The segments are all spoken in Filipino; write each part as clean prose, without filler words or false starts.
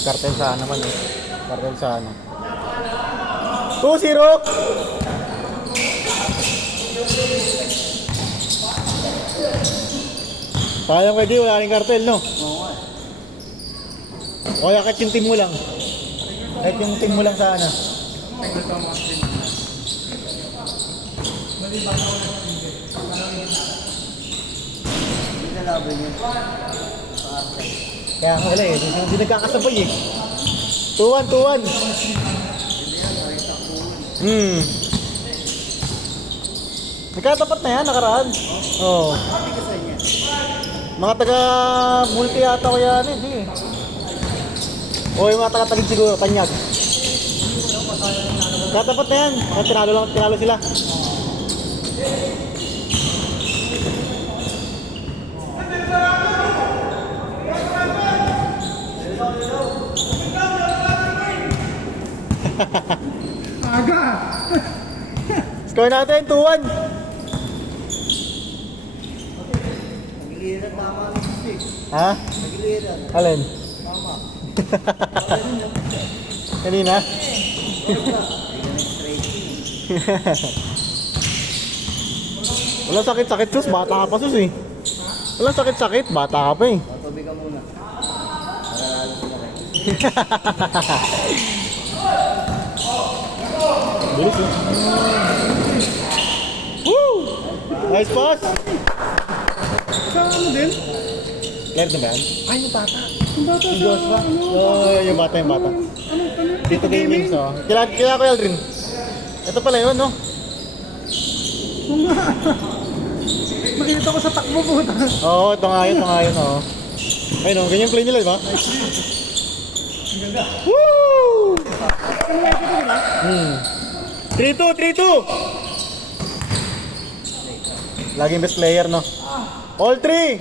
Cartel sa naman eh. Cartel sa ano. 2-0. Sayang pwede, wala rin cartel, no? Oo nga. O kaya kahit yung team mo lang. Kahit yung team mo lang sa ano. Hindi na laban yun. Kaya nga wala eh, hindi nagkakasabay eh. 2-1, 2-1. Nagkatapat na yan, nakaraan. Oo. Hindi ka sa inyo. Mga taga-multi yata ko yan eh, hindi eh. O yung mga taga-tagig siguro, Tanyag. Katapat na yan, tinalo sila. Aga! Score natin, 2-1. Nagiliran tama ang stick. Ha? Nagiliran. Alin? Tama. Kanina? Ay, stretching. Wala sakit-sakit sus, bata ka pa sus eh. Wala sakit-sakit, bata ka pa eh. Matubig ka muna. Maralalo ko na rin. Bilis eh. Woo! Nice pass! Sa ano din? Clear na ba yan? Ay, yung bata. Yung bata Si sa Joshua? ano? Oo, yung bata, yung bata. Ano? Dito gaming, so. Kila ko Aldrin. Ito pala yun, no? Kung nga. Nakita ko sa takbo po. Oo, ito nga yun, oo. Ayun, no, ganyan play nila, di ba? Woo! 3-2, 3-2! Laging best player, no? All three!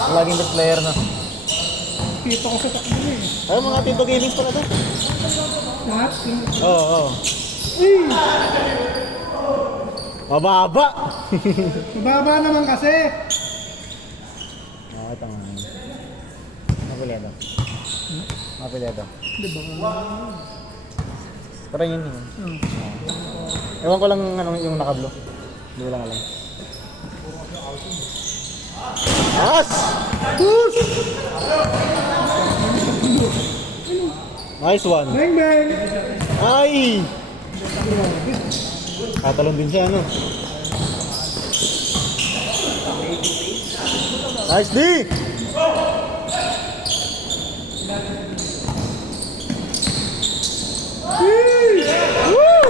Laging best player, no? Nakita ko sa takbo eh. Ayun, mga Tito Gamings pala to. Lahat? Oo. Uy! Mababa! Mababa naman kasi. Oo, ito nga. Mapiledo. Mapiledo. Di ba? Parang yun yun. Ewan ko lang anong yung nakablo. Hindi ko lang alam. Yes! Push! Nice one. Bang bang! Ay! Katalon din siya, ano? Nice D! Woo!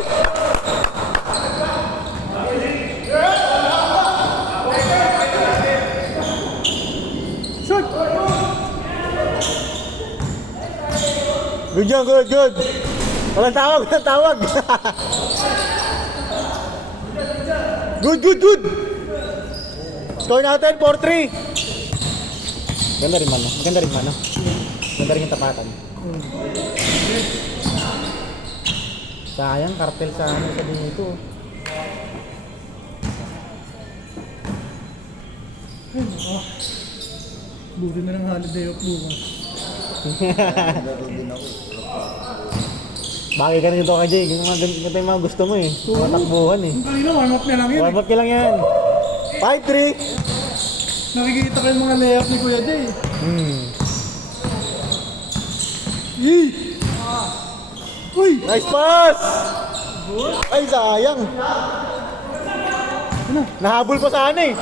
Shoot! Good job, good. Walang tawag. Good. Score natin, 4-3. Ganda rin man, no? Ganda rin yung tapatan. Sayang, kartel sa ano sa dito. Buti na ng holiday of bukas. Laro din ako. Bagay ka na dito kay Jay. Ganito yung mga gusto mo eh. Mga takbuhan eh. Ang kanina, warm up na lang yun. Warm up ka lang yan. 5-3. Nakikita ko yung mga layup ni Kuya Jay. Yee! Uy! Nice pass! Ay, sayang. Nahabol pa sana eh.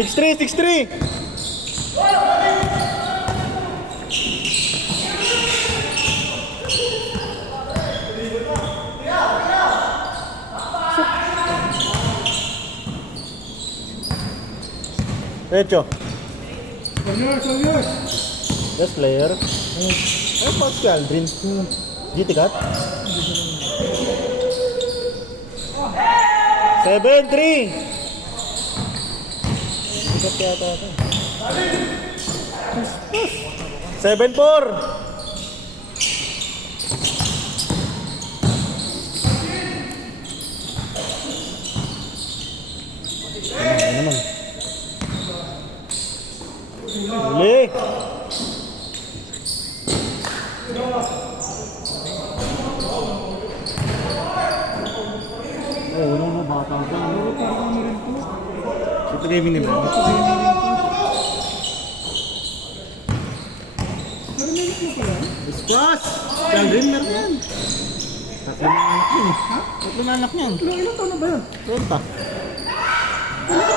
Six three. Derecho. Solyos! Best player. Ay, pass ka, Aldrin. GT Cut. 7-3. Sikat yata ito. 7-4. Tapang lang. Pero parang ano rin to. Ito gaming ni Bro. Ito din rin to. Pero meron mo pala. Discuss! Galdrin, meron yan. Tatlo na anak yun. Ha? Tatlo na anak yan. Ilang taon na ba yan? Renta.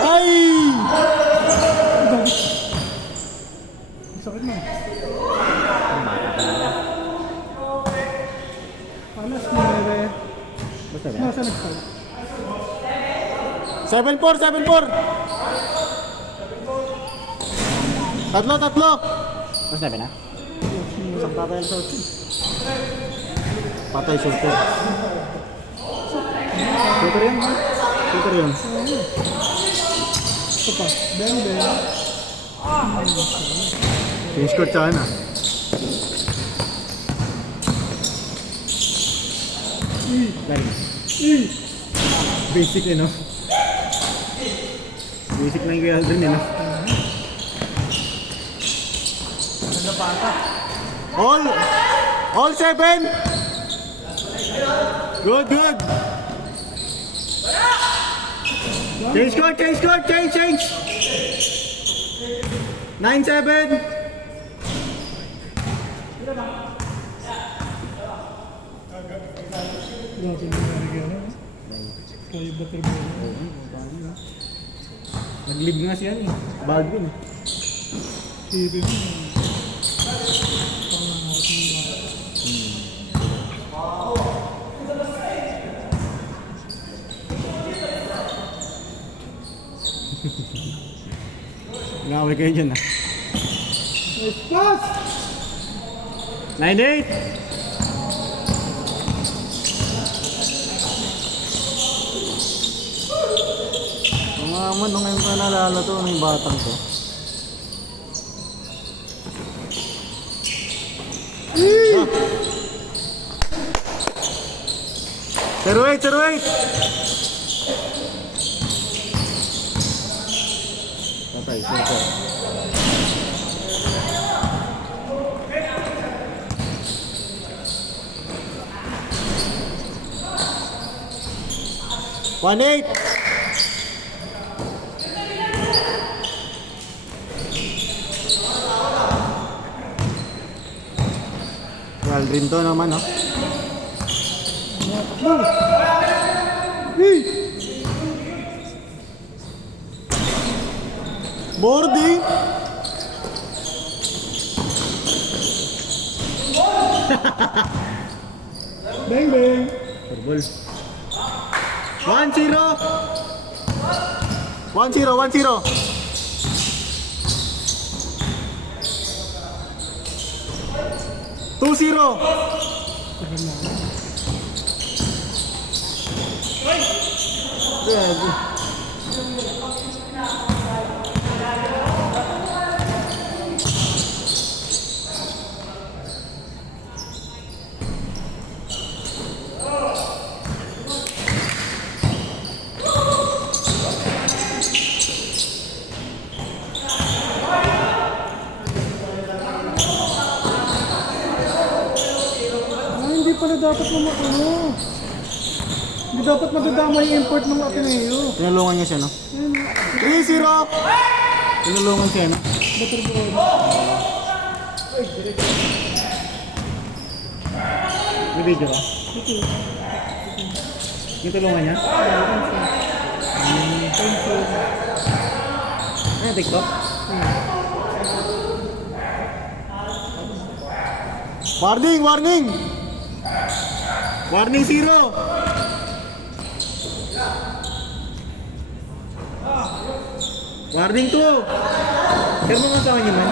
Ay! Ang sakit na. Alas 9. Basta ba? Nasa nag-start? 7-4, 7-4! Tatlo! Basta ba na? Isang patay ang short. Patay shooter. Shooter yan, ha? Shooter yun. Ito pa. Ben. Change court siya na. Dali. Basic eh, no? Basic lang yung Aldrin eh, no? Ganda bata. All 7! Good! Change! 9-7! Grabe na nalagyan na. Kaya butterball. Nag-leave nga siya eh. Baldwin eh. Siri mo. Nag-away kayo dyan ah. Nice pass! 9-8! Mga mo, nung ngayon pa nalala to, may batang to. Ah. 0-8! Okay, super. One eight. Aldrin to naman, no? Boarding. Bang bang! Football. 1-0. 1-0. 2-0. Grabe. Hindi pala dapat mo ano. Hindi dapat madadama yung import ng Ateneo. Tinulungan niya siya, no? 3-0. Tinulungan siya, no? Butterball. May video ka? Yung tulungan niya? Ano, TikTok? Warning! Warning 0! Warning 2! Share mo nga sa akin yun, man.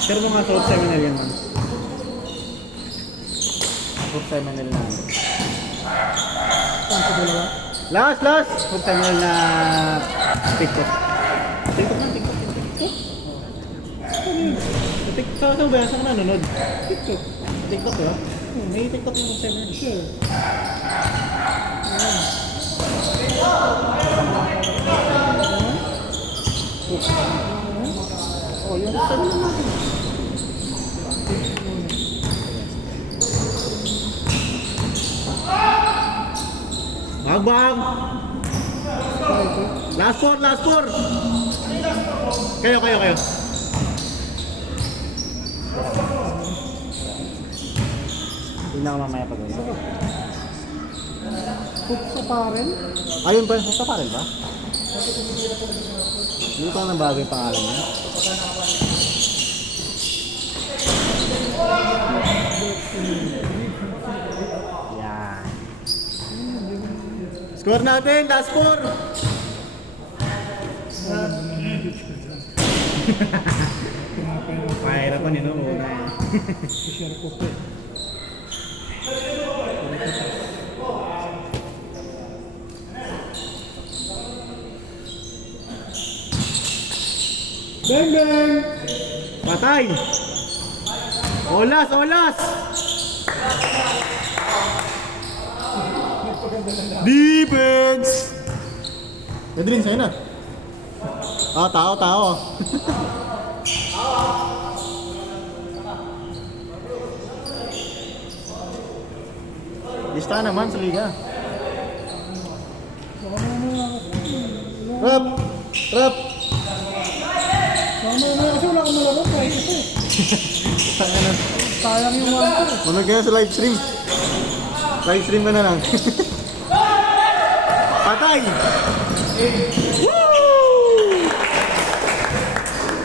Share mo nga sa seminal yan, man. Hook seminal na. Saan sa dalawa? Last! Hook seminal na TikTok. TikTok. Sa TikTok, saan ba yan? Saan ka nanonood? TikTok. TikTok, ba? May TikTok yung hook seminal. Sure. Oh, yung hook seminal natin. Bagbang! Last four, last four. Kayo. Tingnan ko mamaya pag Hook sa paren. ayun ba? Basta pa rin ba? Hindi ko nang bago yung pangalan niya. Yan. Score natin, last four. Pahirapan yun, no? Share ko po. Bang bang! Patay! Olas! Defense! Pwede rin sa'yo na. Tao. Lista naman sa liga. Rap! Sama na kasi wala akong malaro. Kahit kasi. Sayang yung one ko. Manood kayo sa live stream. Live stream ka na lang. Patay! Woo!